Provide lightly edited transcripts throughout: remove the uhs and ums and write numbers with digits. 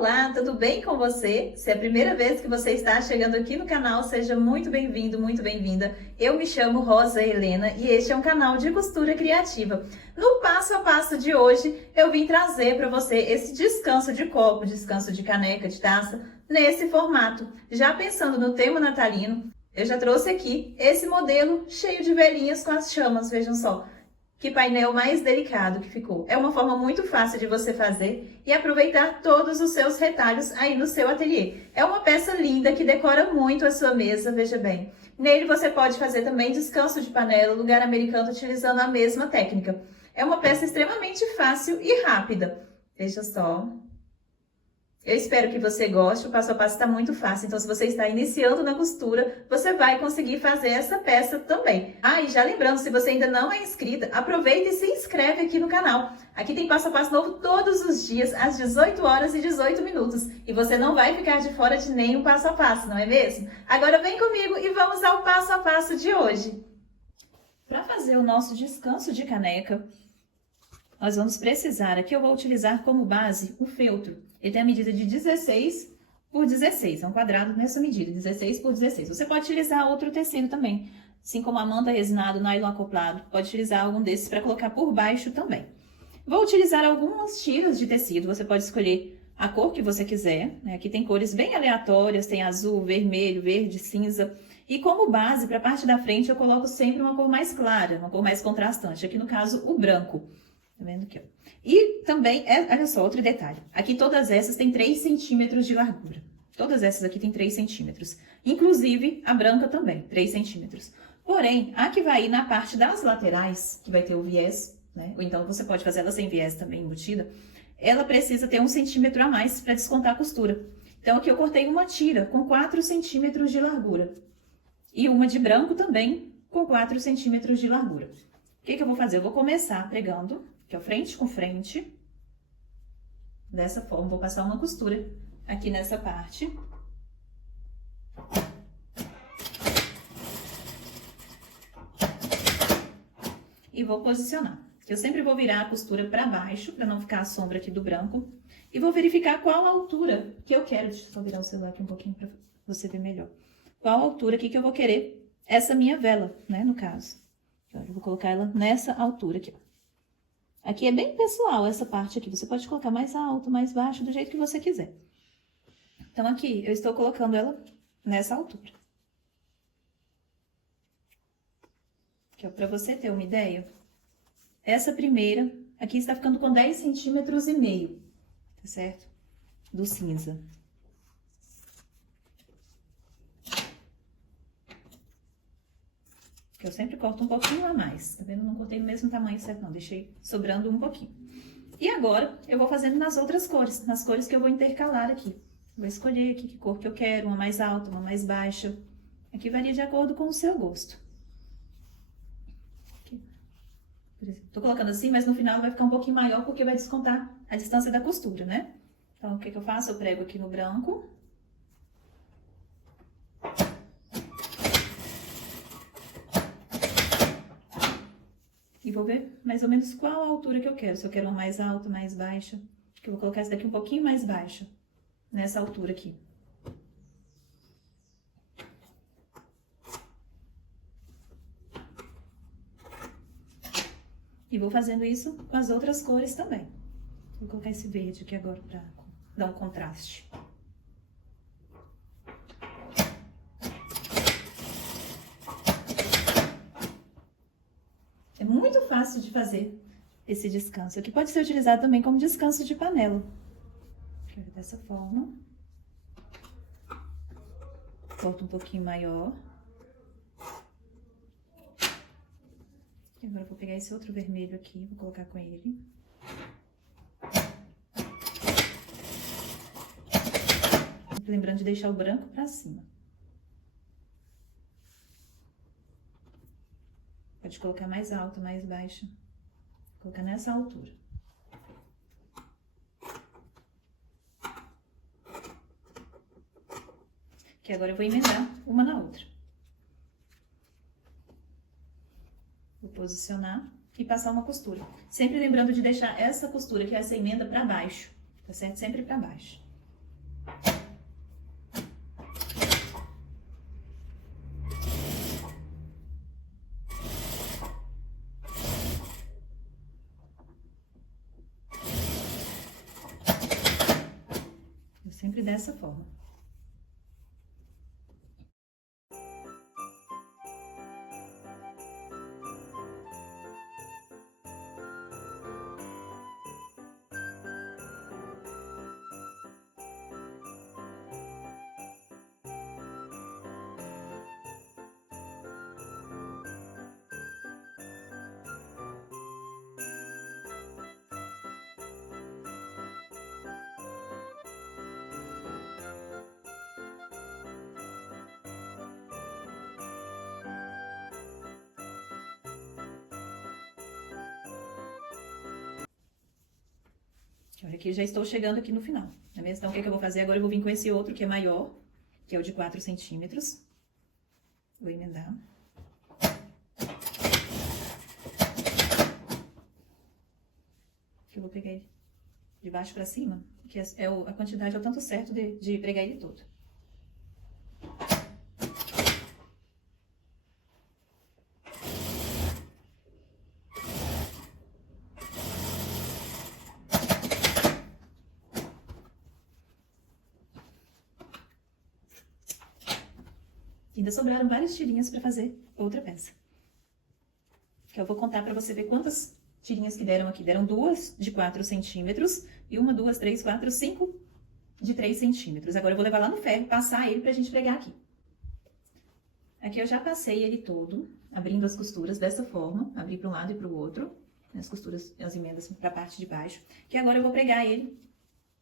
Olá, tudo bem com você? Se é a primeira vez que você está chegando aqui no canal, seja muito bem-vindo, muito bem-vinda. Eu me chamo Rosa Helena e este é um canal de costura criativa. No passo a passo de hoje, eu vim trazer para você esse descanso de copo, descanso de caneca, de taça, nesse formato. Já pensando no tema natalino, eu já trouxe aqui esse modelo cheio de velhinhas com as chamas, vejam só. Que painel mais delicado que ficou. É uma forma muito fácil de você fazer e aproveitar todos os seus retalhos aí no seu ateliê. É uma peça linda que decora muito a sua mesa, veja bem. Nele você pode fazer também descanso de panela, lugar americano, utilizando a mesma técnica. É uma peça extremamente fácil e rápida. Veja só. Eu espero que você goste, o passo a passo está muito fácil, então se você está iniciando na costura, você vai conseguir fazer essa peça também. Ah, e já lembrando, se você ainda não é inscrita, aproveita e se inscreve aqui no canal. Aqui tem passo a passo novo todos os dias, às 18 horas e 18 minutos. E você não vai ficar de fora de nenhum passo a passo, não é mesmo? Agora vem comigo e vamos ao passo a passo de hoje. Para fazer o nosso descanso de caneca, nós vamos precisar, aqui eu vou utilizar como base um feltro. Ele tem a medida de 16 por 16, é um quadrado nessa medida, 16 por 16. Você pode utilizar outro tecido também, assim como a manta resinado, nylon acoplado, pode utilizar algum desses para colocar por baixo também. Vou utilizar algumas tiras de tecido, você pode escolher a cor que você quiser, né? Aqui tem cores bem aleatórias, tem azul, vermelho, verde, cinza. E como base, para a parte da frente, eu coloco sempre uma cor mais clara, uma cor mais contrastante, aqui no caso o branco. Tá vendo aqui, ó? E também, olha só, outro detalhe. Aqui todas essas têm 3 centímetros de largura. Todas essas aqui têm 3 centímetros. Inclusive a branca também, 3 centímetros. Porém, a que vai ir na parte das laterais, que vai ter o viés, né? Ou então você pode fazer ela sem viés também embutida. Ela precisa ter 1 centímetro a mais para descontar a costura. Então aqui eu cortei uma tira com 4 centímetros de largura. E uma de branco também com 4 centímetros de largura. O que eu vou fazer? Eu vou começar pregando aqui, ó, frente com frente. Dessa forma, vou passar uma costura aqui nessa parte. E vou posicionar. Eu sempre vou virar a costura para baixo, para não ficar a sombra aqui do branco. E vou verificar qual a altura que eu quero. Deixa eu só virar o celular aqui um pouquinho para você ver melhor. Qual a altura aqui que eu vou querer essa minha vela, né, no caso. Então, eu vou colocar ela nessa altura aqui, ó. Aqui é bem pessoal essa parte aqui, você pode colocar mais alto, mais baixo, do jeito que você quiser. Então, aqui eu estou colocando ela nessa altura. Aqui, ó, pra você ter uma ideia, essa primeira aqui está ficando com 10 centímetros e meio, tá certo? Do cinza. Que eu sempre corto um pouquinho a mais, tá vendo? Não cortei no mesmo tamanho certo, não, deixei sobrando um pouquinho. E agora, eu vou fazendo nas outras cores, nas cores que eu vou intercalar aqui. Vou escolher aqui que cor que eu quero, uma mais alta, uma mais baixa. Aqui varia de acordo com o seu gosto. Aqui. Por exemplo, tô colocando assim, mas no final vai ficar um pouquinho maior, porque vai descontar a distância da costura, né? Então, o que eu faço? Eu prego aqui no branco. E vou ver mais ou menos qual a altura que eu quero. Se eu quero uma mais alta, mais baixa. Que eu vou colocar essa daqui um pouquinho mais baixa. Nessa altura aqui. E vou fazendo isso com as outras cores também. Vou colocar esse verde aqui agora pra dar um contraste. É muito fácil de fazer esse descanso. Aqui pode ser utilizado também como descanso de panela. Dessa forma. Corto um pouquinho maior. E agora eu vou pegar esse outro vermelho aqui, vou colocar com ele. Lembrando de deixar o branco pra cima. Pode colocar mais alta, mais baixa. Vou colocar nessa altura. Que agora eu vou emendar uma na outra. Vou posicionar e passar uma costura. Sempre lembrando de deixar essa costura, que é essa emenda, pra baixo, tá certo? Sempre pra baixo. Sempre dessa forma. Olha aqui, já estou chegando aqui no final, não é mesmo? Então, o que eu vou fazer agora? Eu vou vir com esse outro que é maior, que é o de 4 centímetros. Vou emendar. Eu vou pegar ele de baixo pra cima, que a quantidade é o tanto certo de pregar ele todo. Ainda sobraram várias tirinhas para fazer outra peça. Que eu vou contar para você ver quantas tirinhas que deram aqui. Deram 2 de 4 centímetros e 1, 2, 3, 4, 5 de 3 centímetros. Agora eu vou levar lá no ferro, passar ele pra gente pregar aqui. Aqui eu já passei ele todo, abrindo as costuras dessa forma. Abri para um lado e para o outro. As costuras, as emendas para a parte de baixo. Que agora eu vou pregar ele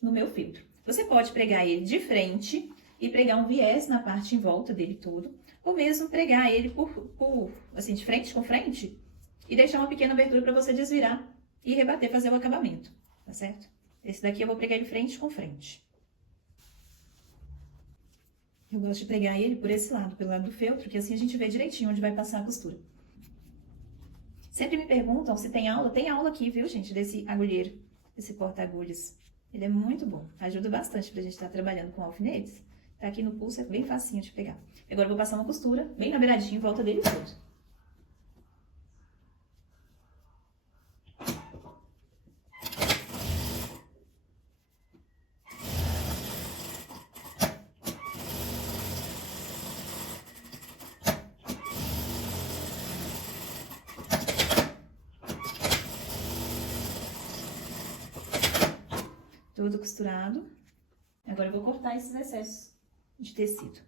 no meu feltro. Você pode pregar ele de frente e pregar um viés na parte em volta dele todo, ou mesmo pregar ele assim, de frente com frente e deixar uma pequena abertura para você desvirar e rebater, fazer o acabamento, tá certo? Esse daqui eu vou pregar ele frente com frente. Eu gosto de pregar ele por esse lado, pelo lado do feltro, que assim a gente vê direitinho onde vai passar a costura. Sempre me perguntam se tem aula. Tem aula aqui, viu, gente, desse agulheiro, desse porta-agulhas. Ele é muito bom, ajuda bastante pra gente estar trabalhando com alfinetes. Tá aqui no pulso, é bem facinho de pegar. Agora eu vou passar uma costura bem na beiradinha em volta dele todo. Tudo costurado. Agora eu vou cortar esses excessos de tecido.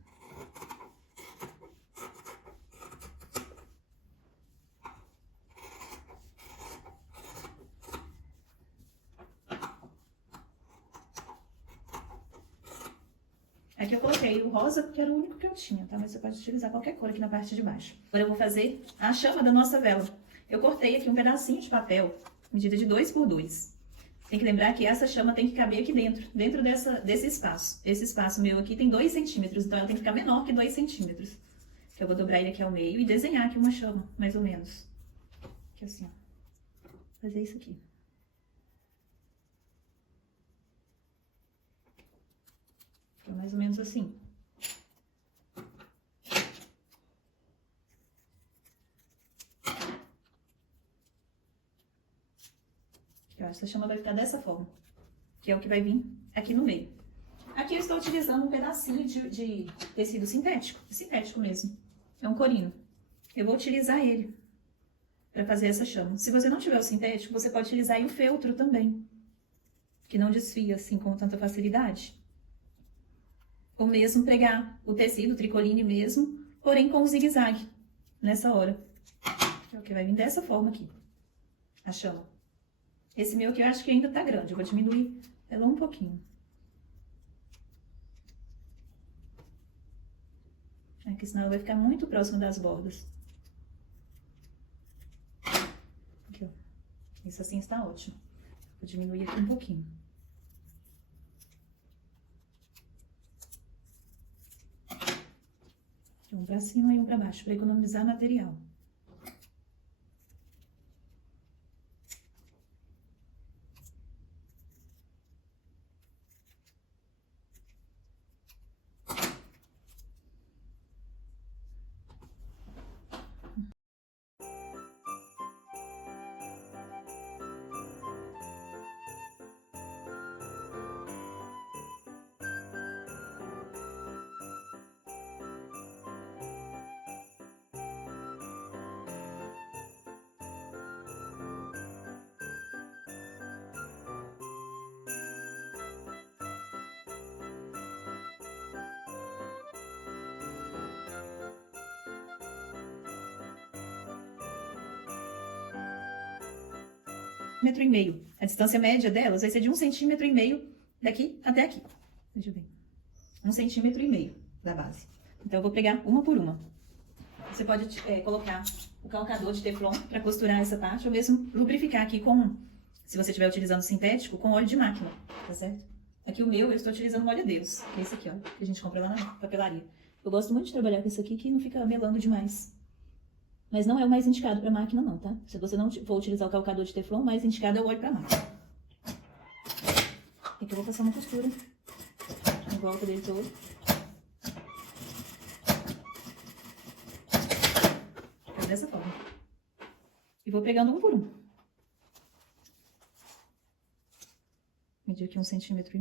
Aqui eu coloquei o rosa porque era o único que eu tinha, tá? Mas você pode utilizar qualquer cor aqui na parte de baixo. Agora eu vou fazer a chama da nossa vela. Eu cortei aqui um pedacinho de papel, medida de 2 por 2. Tem que lembrar que essa chama tem que caber aqui dentro desse espaço. Esse espaço meu aqui tem 2 centímetros, então ela tem que ficar menor que 2 centímetros. Eu vou dobrar ele aqui ao meio e desenhar aqui uma chama, mais ou menos. Aqui assim, ó. Fazer isso aqui. Fica mais ou menos assim. Essa chama vai ficar dessa forma, que é o que vai vir aqui no meio. Aqui eu estou utilizando um pedacinho de tecido sintético mesmo. É um corino. Eu vou utilizar ele para fazer essa chama. Se você não tiver o sintético, você pode utilizar aí o feltro também, que não desfia assim com tanta facilidade. Ou mesmo pregar o tecido, o tricoline mesmo, porém com o zigue-zague nessa hora. Que é o que vai vir dessa forma aqui, a chama. Esse meu aqui eu acho que ainda tá grande, eu vou diminuir ela um pouquinho. Aqui, senão ela vai ficar muito próxima das bordas. Aqui, ó. Isso assim está ótimo. Vou diminuir aqui um pouquinho. Um pra cima e um pra baixo, para economizar material. metro e meio. A distância média delas vai ser de 1,5 centímetro daqui até aqui. Deixa eu ver. 1,5 centímetro da base. Então, eu vou pregar uma por uma. Você pode colocar o calcador de teflon para costurar essa parte, ou mesmo lubrificar aqui com, se você estiver utilizando sintético, com óleo de máquina, tá certo? Aqui o meu, eu estou utilizando o óleo Deus, que é esse aqui, ó, que a gente compra lá na papelaria. Eu gosto muito de trabalhar com isso aqui, que não fica melando demais. Mas não é o mais indicado para máquina não, tá? Se você não for utilizar o calcador de teflon, o mais indicado é o óleo para máquina. Aqui eu vou passar uma costura em volta dele todo. Dessa forma. E vou pregando um por um. Medir aqui 1,5 centímetros.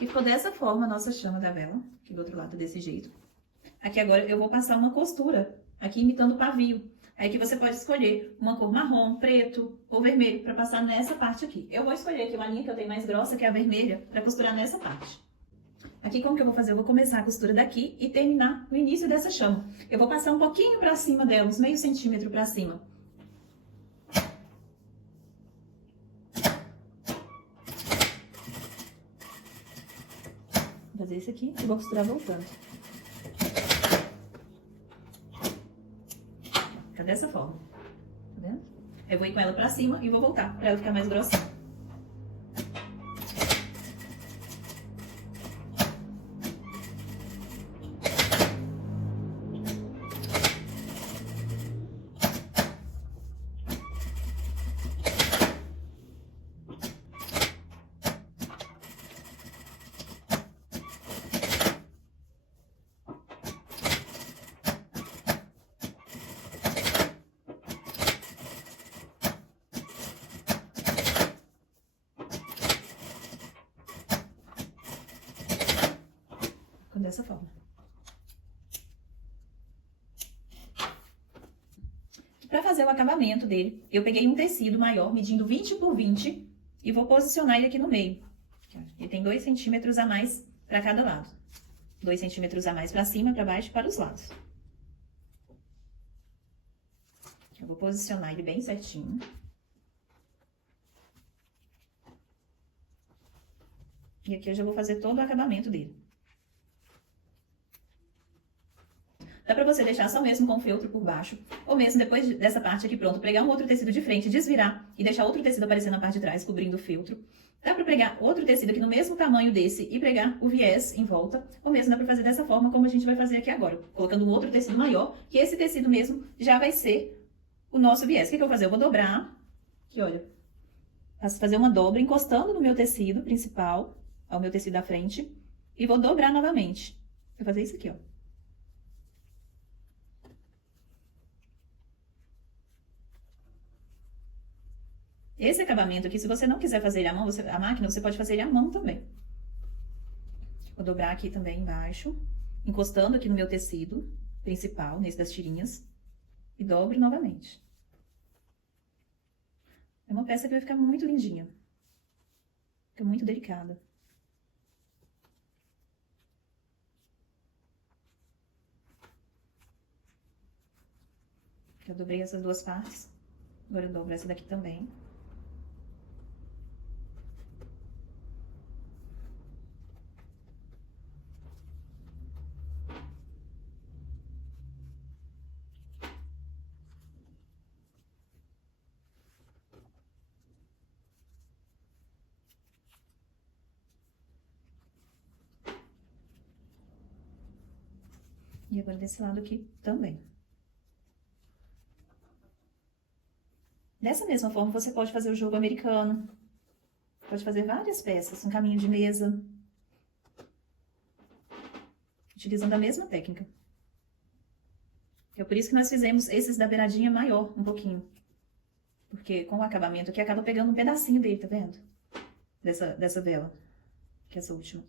E ficou dessa forma a nossa chama da vela, aqui do outro lado desse jeito. Aqui agora eu vou passar uma costura, aqui imitando pavio. Aí que você pode escolher uma cor marrom, preto ou vermelho para passar nessa parte aqui. Eu vou escolher aqui uma linha que eu tenho mais grossa, que é a vermelha, para costurar nessa parte. Aqui como que eu vou fazer? Eu vou começar a costura daqui e terminar no início dessa chama. Eu vou passar um pouquinho para cima dela, uns meio centímetro para cima. Vou fazer isso aqui e vou costurar voltando. Fica dessa forma, tá vendo? Eu vou ir com ela pra cima e vou voltar, pra ela ficar mais grossinha. Dessa forma. Para fazer o acabamento dele, eu peguei um tecido maior, medindo 20 por 20, e vou posicionar ele aqui no meio. Ele tem 2 centímetros a mais para cada lado. 2 centímetros a mais para cima, para baixo e para os lados. Eu vou posicionar ele bem certinho. E aqui eu já vou fazer todo o acabamento dele. Dá pra você deixar só mesmo com o feltro por baixo, ou mesmo depois dessa parte aqui pronto, pregar um outro tecido de frente, desvirar e deixar outro tecido aparecendo na parte de trás, cobrindo o feltro. Dá pra pregar outro tecido aqui no mesmo tamanho desse e pregar o viés em volta, ou mesmo dá pra fazer dessa forma como a gente vai fazer aqui agora, colocando um outro tecido maior, que esse tecido mesmo já vai ser o nosso viés. O que eu vou fazer? Eu vou dobrar, aqui olha, fazer uma dobra encostando no meu tecido principal, ao meu tecido da frente, e vou dobrar novamente. Vou fazer isso aqui, ó. Esse acabamento aqui, se você não quiser fazer ele à mão, a máquina, você pode fazer ele à mão também. Vou dobrar aqui também embaixo, encostando aqui no meu tecido principal, nesse das tirinhas, e dobro novamente. É uma peça que vai ficar muito lindinha. Fica muito delicada. Eu dobrei essas duas partes. Agora eu dobro essa daqui também. E agora desse lado aqui também. Dessa mesma forma, você pode fazer o jogo americano. Pode fazer várias peças, um caminho de mesa. Utilizando a mesma técnica. É por isso que nós fizemos esses da beiradinha maior, um pouquinho. Porque com o acabamento aqui, acaba pegando um pedacinho dele, tá vendo? Dessa vela, que é essa última.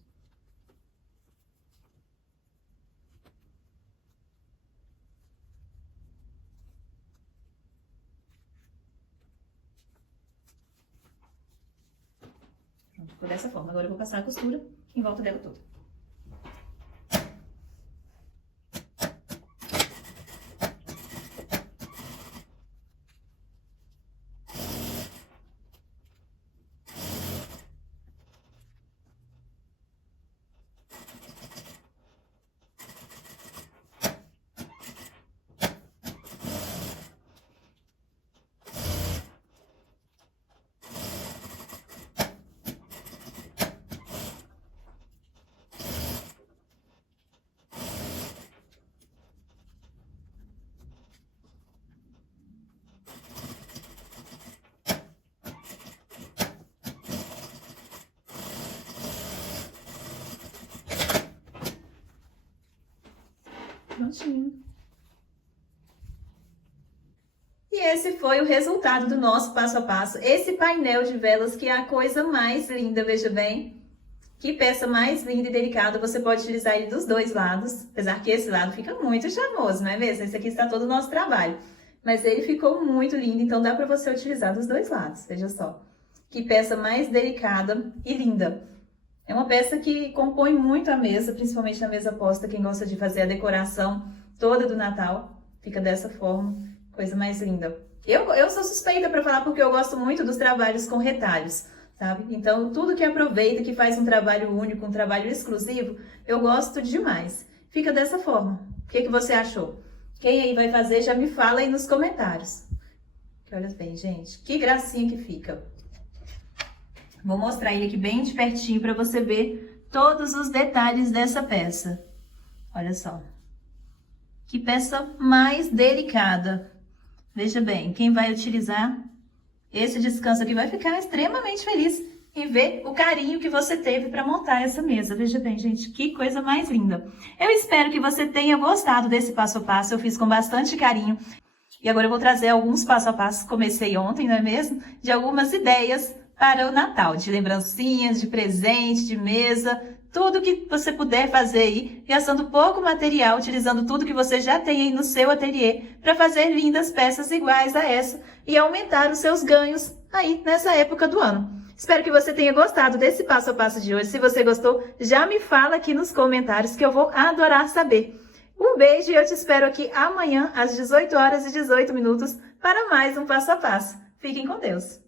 Pronto, ficou dessa forma. Agora eu vou passar a costura em volta dela toda. Prontinho. E esse foi o resultado do nosso passo a passo. Esse painel de velas que é a coisa mais linda, veja bem. Que peça mais linda e delicada, você pode utilizar ele dos dois lados. Apesar que esse lado fica muito charmoso, não é mesmo? Esse aqui está todo o nosso trabalho. Mas ele ficou muito lindo, então dá para você utilizar dos dois lados, veja só. Que peça mais delicada e linda. É uma peça que compõe muito a mesa, principalmente na mesa posta, quem gosta de fazer a decoração toda do Natal, fica dessa forma, coisa mais linda. Eu sou suspeita para falar porque eu gosto muito dos trabalhos com retalhos, sabe? Então, tudo que aproveita, que faz um trabalho único, um trabalho exclusivo, eu gosto demais. Fica dessa forma. O que você achou? Quem aí vai fazer, já me fala aí nos comentários. Que olha bem, gente, que gracinha que fica. Vou mostrar ele aqui bem de pertinho para você ver todos os detalhes dessa peça. Olha só. Que peça mais delicada. Veja bem, quem vai utilizar esse descanso aqui vai ficar extremamente feliz em ver o carinho que você teve para montar essa mesa. Veja bem, gente, que coisa mais linda. Eu espero que você tenha gostado desse passo a passo. Eu fiz com bastante carinho. E agora eu vou trazer alguns passo a passo, comecei ontem, não é mesmo? De algumas ideias para o Natal, de lembrancinhas, de presente, de mesa, tudo que você puder fazer aí, gastando pouco material, utilizando tudo que você já tem aí no seu ateliê, para fazer lindas peças iguais a essa e aumentar os seus ganhos aí nessa época do ano. Espero que você tenha gostado desse passo a passo de hoje. Se você gostou, já me fala aqui nos comentários que eu vou adorar saber. Um beijo e eu te espero aqui amanhã às 18h18 para mais um passo a passo. Fiquem com Deus!